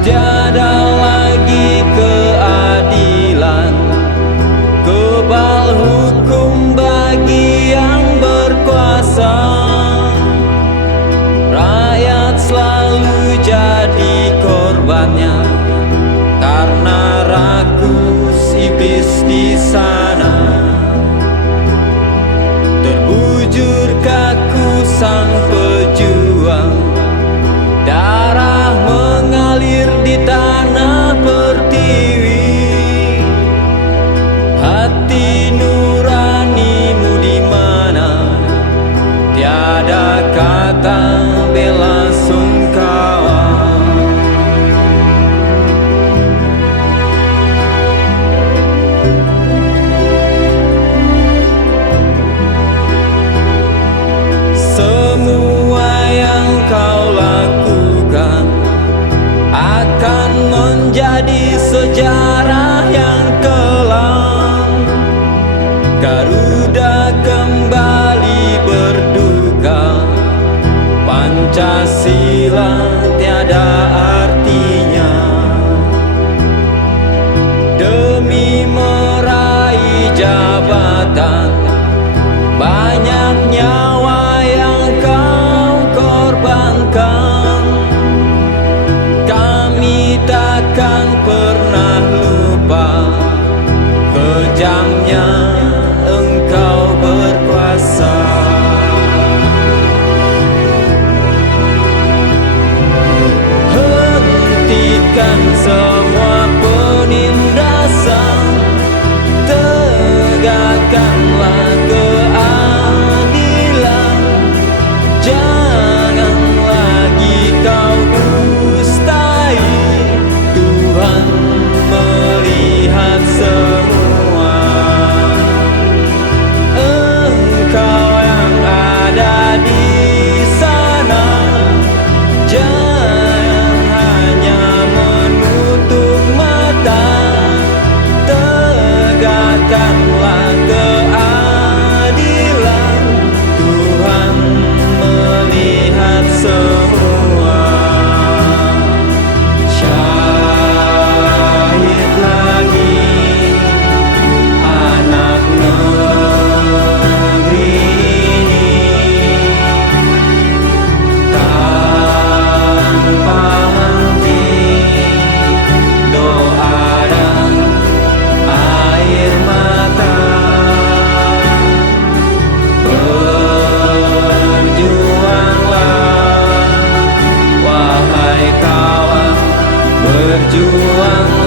Tiada lagi keadilan, kebal hukum bagi yang berkuasa. Rakyat selalu jadi korbannya karena rakus iblis di sana. Terbujur kaku sang pejuang, darah mengalir di tanah pertiwi. Hati nuranimu di mana? Tiada kata bela sungkawa. Semua yang kau lakukan akan menjadi sejarah yang kelam. Garuda kembali berduka, Pancasila tiada artinya. Demi meraih jabatan, banyak nyawa yang kau korbankan. Kami takkan pernah lupa kejamnya engkau berkuasa. Hentikan semua penindasan, tegakkanlah keadilan. Jangan lagi kau dustai, Tuhan melihat semua. Engkau yang ada di sana, jangan hanya menutup mata. Tegakkanlah keadilan, Tuhan melihat semua. Syahid lagi anak negeri ini, tanpa henti doa dan air mata. Berjuanglah, wahai kawan, berjuang.